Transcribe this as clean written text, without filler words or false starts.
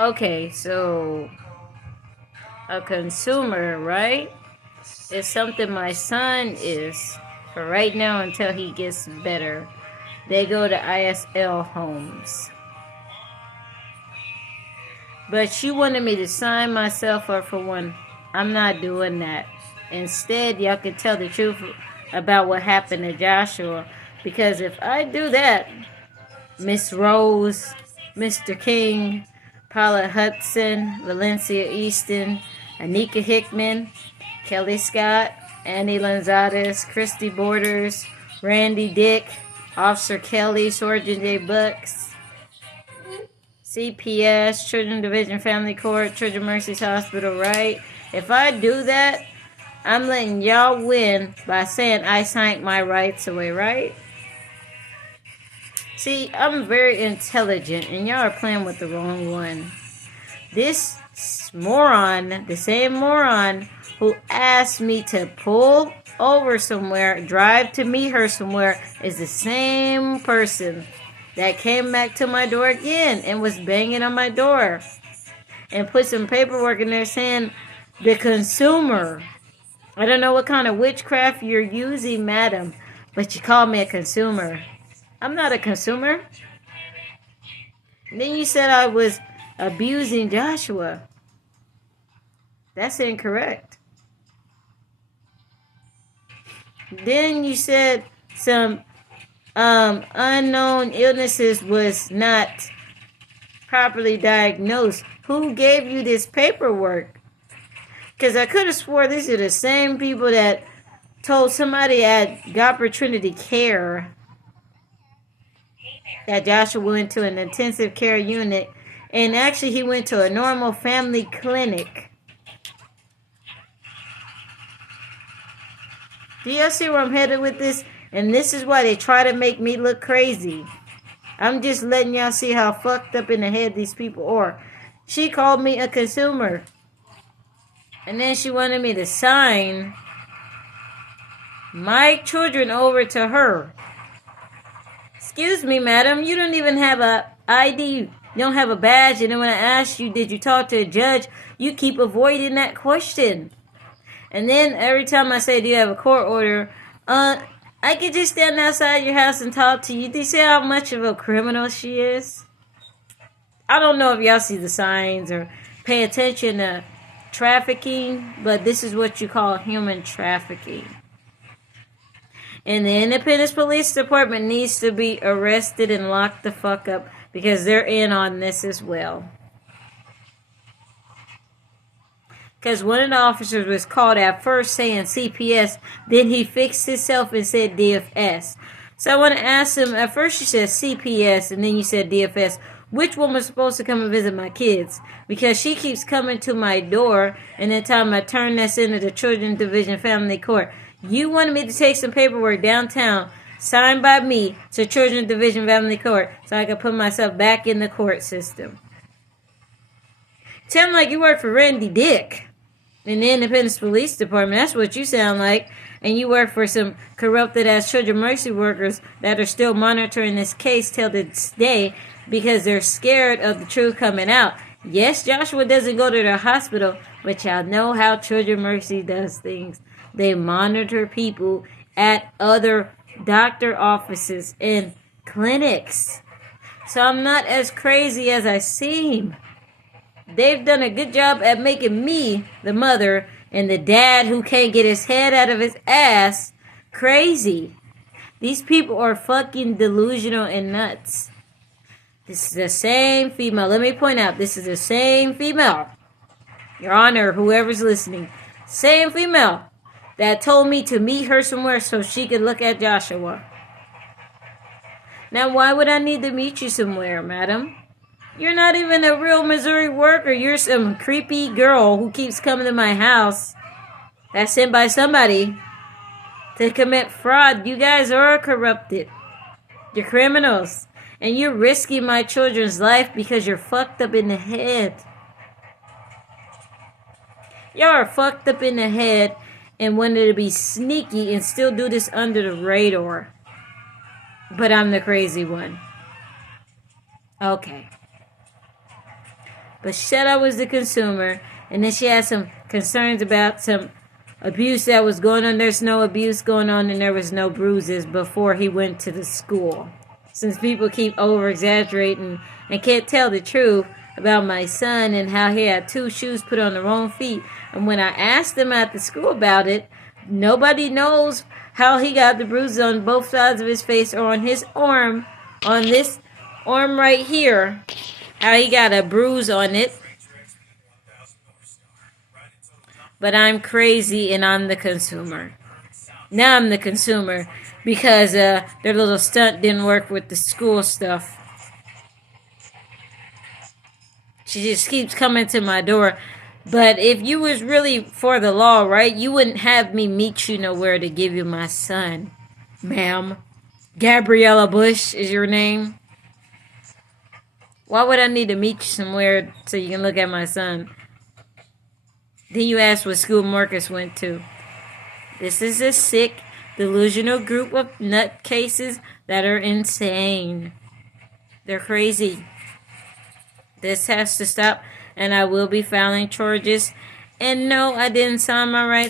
Okay, so a consumer, right? Is something my son is for right now until he gets better. They go to ISL homes. But she wanted me to sign myself up for one. I'm not doing that. Instead, y'all can tell the truth about what happened to Joshua. Because if I do that, Miss Rose, Mr. King, Paula Hudson, Valencia Easton, Anika Hickman, Kelly Scott, Annie Lanzadas, Christy Borders, Randy Dick, Officer Kelly, Sergeant J. Bucks, CPS, Children Division Family Court, Children Mercy's Hospital, right? If I do that, I'm letting y'all win by saying I signed my rights away, right? See, I'm very intelligent, and y'all are playing with the wrong one. This moron, the same moron who asked me to pull over somewhere, drive to meet her somewhere, is the same person that came back to my door again and was banging on my door and put some paperwork in there saying the consumer. I don't know what kind of witchcraft you're using, madam, but you called me a consumer. I'm not a consumer. And then you said I was abusing Joshua. That's incorrect. Then you said some unknown illnesses was not properly diagnosed. Who gave you this paperwork? Because I could have swore these are the same people that told somebody at Gopper Trinity Care that Joshua went to an intensive care unit, and actually he went to a normal family clinic. Do y'all see where I'm headed with this? And this is why they try to make me look crazy. I'm just letting y'all see how fucked up in the head these people are. She called me a consumer. And then she wanted me to sign my children over to her. Excuse me, madam, you don't even have a ID. You don't have a badge. And then when I ask you, did you talk to a judge? You keep avoiding that question. And then every time I say, do you have a court order? I could just stand outside your house and talk to you. Do you see how much of a criminal she is? I don't know if y'all see the signs or pay attention to trafficking, but this is what you call human trafficking. And the Independence Police Department needs to be arrested and locked the fuck up because they're in on this as well. Because one of the officers was called at first saying CPS, then he fixed himself and said DFS. So I want to ask him, at first you said CPS and then you said DFS. Which one was supposed to come and visit my kids? Because she keeps coming to my door and then time I turn this into the Children's Division Family Court. You wanted me to take some paperwork downtown, signed by me, to Children's Division Family Court so I could put myself back in the court system. Sound like you work for Randy Dick in the Independence Police Department. That's what you sound like. And you work for some corrupted-ass Children Mercy workers that are still monitoring this case till this day because they're scared of the truth coming out. Yes, Joshua doesn't go to the hospital, but y'all know how Children Mercy does things. They monitor people at other doctor offices and clinics. So I'm not as crazy as I seem. They've done a good job at making me, the mother, and the dad who can't get his head out of his ass, crazy. These people are fucking delusional and nuts. This is the same female. Let me point out, this is the same female. Your Honor, whoever's listening. Same female that told me to meet her somewhere so she could look at Joshua. Now, why would I need to meet you somewhere, madam? You're not even a real Missouri worker. You're some creepy girl who keeps coming to my house that's sent by somebody to commit fraud. You guys are corrupted. You're criminals. And you're risking my children's life because you're fucked up in the head. Y'all are fucked up in the head and wanted to be sneaky and still do this under the radar. But I'm the crazy one. Okay. but said I was the consumer. And then she had some concerns about some abuse that was going on. There's no abuse going on, and there was no bruises before he went to the school. Since people keep over-exaggerating and can't tell the truth about my son and how he had 2 shoes put on the wrong feet. And when I asked them at the school about it, nobody knows how he got the bruises on both sides of his face or on his arm, on this arm right here, how he got a bruise on it. But I'm crazy and I'm the consumer. Now I'm the consumer because their little stunt didn't work with the school stuff. She just keeps coming to my door. But if you was really for the law, right, you wouldn't have me meet you nowhere to give you my son, ma'am. Gabriella Bush is your name. Why would I need to meet you somewhere so you can look at my son? Then you ask what school Marcus went to. This is a sick, delusional group of nutcases that are insane. They're crazy. This has to stop, and I will be filing charges. And no, I didn't sign my rights.